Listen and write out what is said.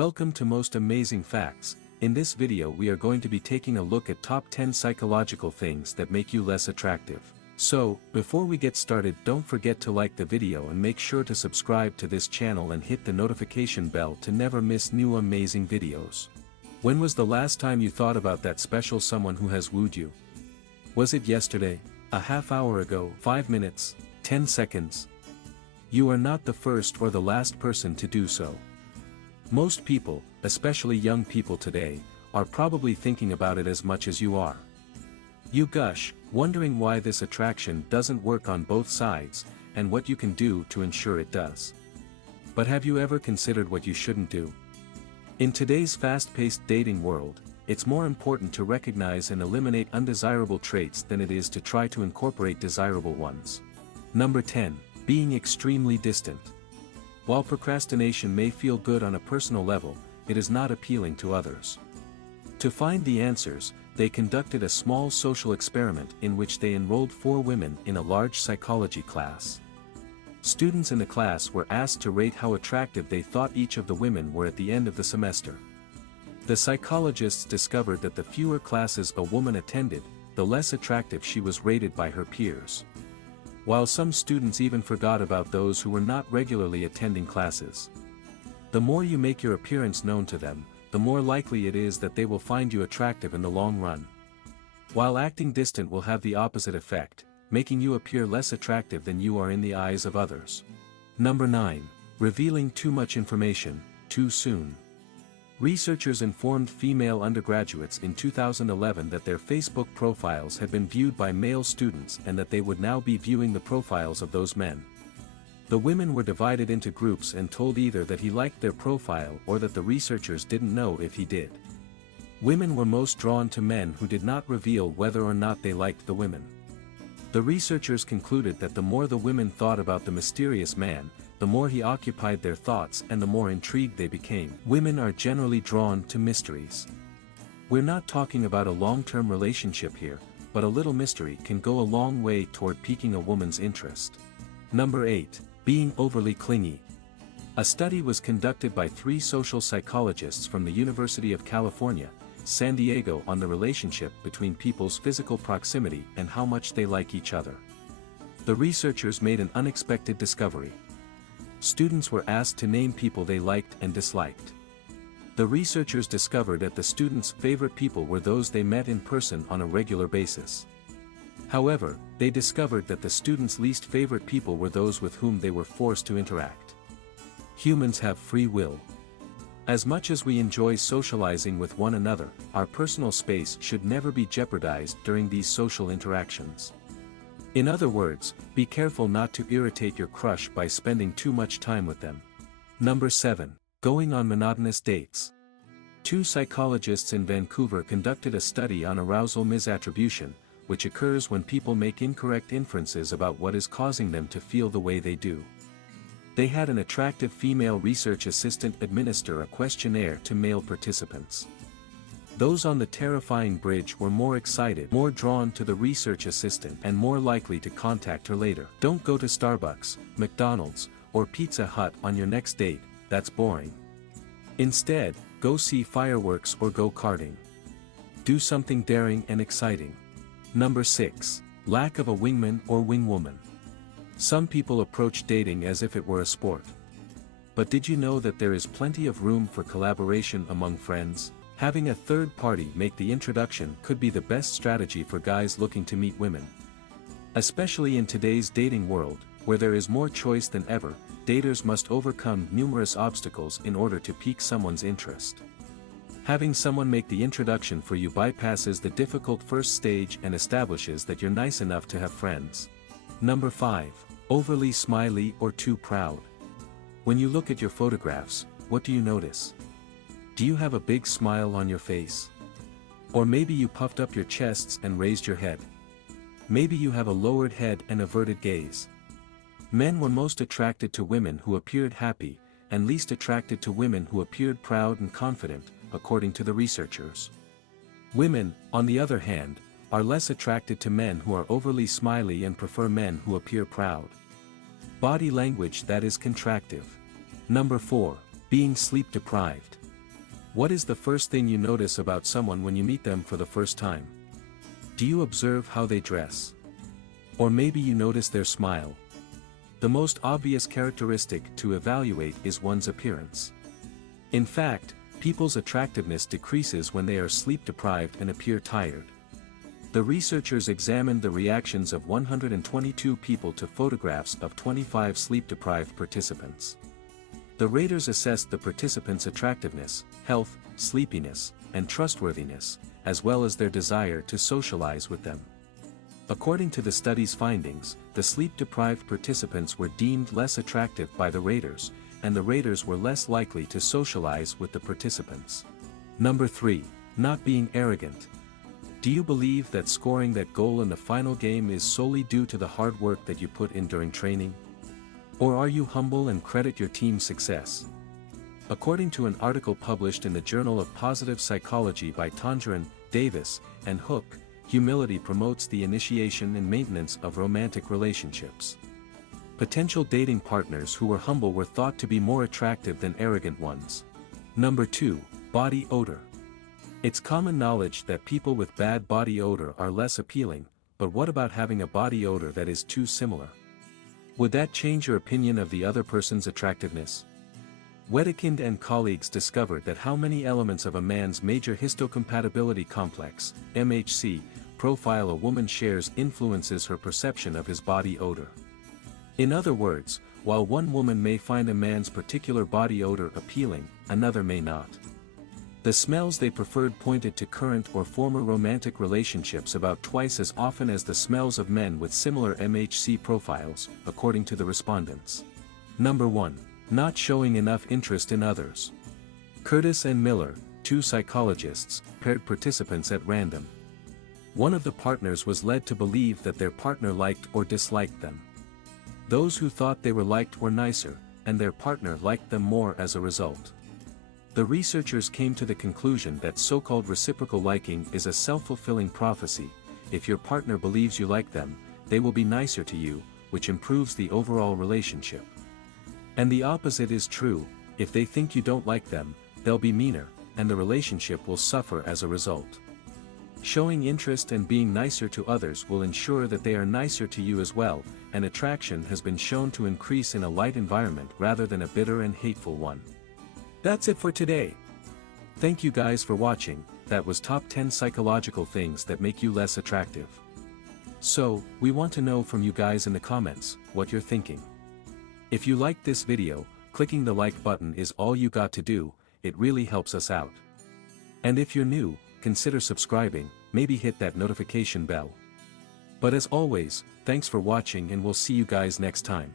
Welcome to Most Amazing Facts. In this video we are going to be taking a look at top 10 psychological things that make you less attractive. So, before we get started, don't forget to like the video and make sure to subscribe to this channel and hit the notification bell to never miss new amazing videos. When was the last time you thought about that special someone who has wooed you? Was it yesterday? A half hour ago? 5 minutes? 10 seconds? You are not the first or the last person to do so. Most people, especially young people today, are probably thinking about it as much as you are. You gush, wondering why this attraction doesn't work on both sides, and what you can do to ensure it does. But have you ever considered what you shouldn't do? In today's fast-paced dating world, it's more important to recognize and eliminate undesirable traits than it is to try to incorporate desirable ones. Number 10. Being extremely distant. While procrastination may feel good on a personal level, it is not appealing to others. To find the answers, they conducted a small social experiment in which they enrolled 4 women in a large psychology class. Students in the class were asked to rate how attractive they thought each of the women were at the end of the semester. The psychologists discovered that the fewer classes a woman attended, the less attractive she was rated by her peers. While some students even forgot about those who were not regularly attending classes. The more you make your appearance known to them, the more likely it is that they will find you attractive in the long run. While acting distant will have the opposite effect, making you appear less attractive than you are in the eyes of others. Number 9. Revealing too much information, too soon. Researchers informed female undergraduates in 2011 that their Facebook profiles had been viewed by male students and that they would now be viewing the profiles of those men. The women were divided into groups and told either that he liked their profile or that the researchers didn't know if he did. Women were most drawn to men who did not reveal whether or not they liked the women. The researchers concluded that the more the women thought about the mysterious man, the more he occupied their thoughts and the more intrigued they became. Women are generally drawn to mysteries. We're not talking about a long-term relationship here, but a little mystery can go a long way toward piquing a woman's interest. Number 8. Being overly clingy. A study was conducted by 3 social psychologists from the University of California, San Diego on the relationship between people's physical proximity and how much they like each other. The researchers made an unexpected discovery. Students were asked to name people they liked and disliked. The researchers discovered that the students' favorite people were those they met in person on a regular basis. However, they discovered that the students' least favorite people were those with whom they were forced to interact. Humans have free will. As much as we enjoy socializing with one another, our personal space should never be jeopardized during these social interactions. In other words, be careful not to irritate your crush by spending too much time with them. Number 7. Going on monotonous dates. 2 psychologists in Vancouver conducted a study on arousal misattribution, which occurs when people make incorrect inferences about what is causing them to feel the way they do. They had an attractive female research assistant administer a questionnaire to male participants. Those on the terrifying bridge were more excited, more drawn to the research assistant, and more likely to contact her later. Don't go to Starbucks, McDonald's, or Pizza Hut on your next date, that's boring. Instead, go see fireworks or go karting. Do something daring and exciting. Number 6. Lack of a wingman or wingwoman. Some people approach dating as if it were a sport. But did you know that there is plenty of room for collaboration among friends? Having a third party make the introduction could be the best strategy for guys looking to meet women. Especially in today's dating world, where there is more choice than ever, daters must overcome numerous obstacles in order to pique someone's interest. Having someone make the introduction for you bypasses the difficult first stage and establishes that you're nice enough to have friends. Number 5. Overly smiley or too proud. When you look at your photographs, what do you notice? Do you have a big smile on your face? Or maybe you puffed up your chests and raised your head. Maybe you have a lowered head and averted gaze. Men were most attracted to women who appeared happy, and least attracted to women who appeared proud and confident, according to the researchers. Women, on the other hand, are less attracted to men who are overly smiley and prefer men who appear proud. Body language that is contractive. Number 4. Being sleep deprived. What is the first thing you notice about someone when you meet them for the first time? Do you observe how they dress? Or maybe you notice their smile? The most obvious characteristic to evaluate is one's appearance. In fact, people's attractiveness decreases when they are sleep-deprived and appear tired. The researchers examined the reactions of 122 people to photographs of 25 sleep-deprived participants. The raters assessed the participants' attractiveness, health, sleepiness, and trustworthiness, as well as their desire to socialize with them. According to the study's findings, the sleep-deprived participants were deemed less attractive by the raters, and the raters were less likely to socialize with the participants. Number 3. Not being arrogant. Do you believe that scoring that goal in the final game is solely due to the hard work that you put in during training? Or are you humble and credit your team's success? According to an article published in the Journal of Positive Psychology by Tangerine, Davis, and Hook, humility promotes the initiation and maintenance of romantic relationships. Potential dating partners who were humble were thought to be more attractive than arrogant ones. Number 2. Body odor. It's common knowledge that people with bad body odor are less appealing, but what about having a body odor that is too similar? Would that change your opinion of the other person's attractiveness? Wedekind and colleagues discovered that how many elements of a man's major histocompatibility complex, MHC, profile a woman shares influences her perception of his body odor. In other words, while one woman may find a man's particular body odor appealing, another may not. The smells they preferred pointed to current or former romantic relationships about twice as often as the smells of men with similar MHC profiles, according to the respondents. Number 1. Not showing enough interest in others. Curtis and Miller, two psychologists, paired participants at random. One of the partners was led to believe that their partner liked or disliked them. Those who thought they were liked were nicer, and their partner liked them more as a result. The researchers came to the conclusion that so-called reciprocal liking is a self-fulfilling prophecy. If your partner believes you like them, they will be nicer to you, which improves the overall relationship. And the opposite is true, if they think you don't like them, they'll be meaner, and the relationship will suffer as a result. Showing interest and being nicer to others will ensure that they are nicer to you as well, and attraction has been shown to increase in a light environment rather than a bitter and hateful one. That's it for today. Thank you guys for watching. That was top 10 psychological things that make you less attractive. So, we want to know from you guys in the comments, what you're thinking. If you liked this video, clicking the like button is all you got to do, it really helps us out. And if you're new, consider subscribing, maybe hit that notification bell. But as always, thanks for watching and we'll see you guys next time.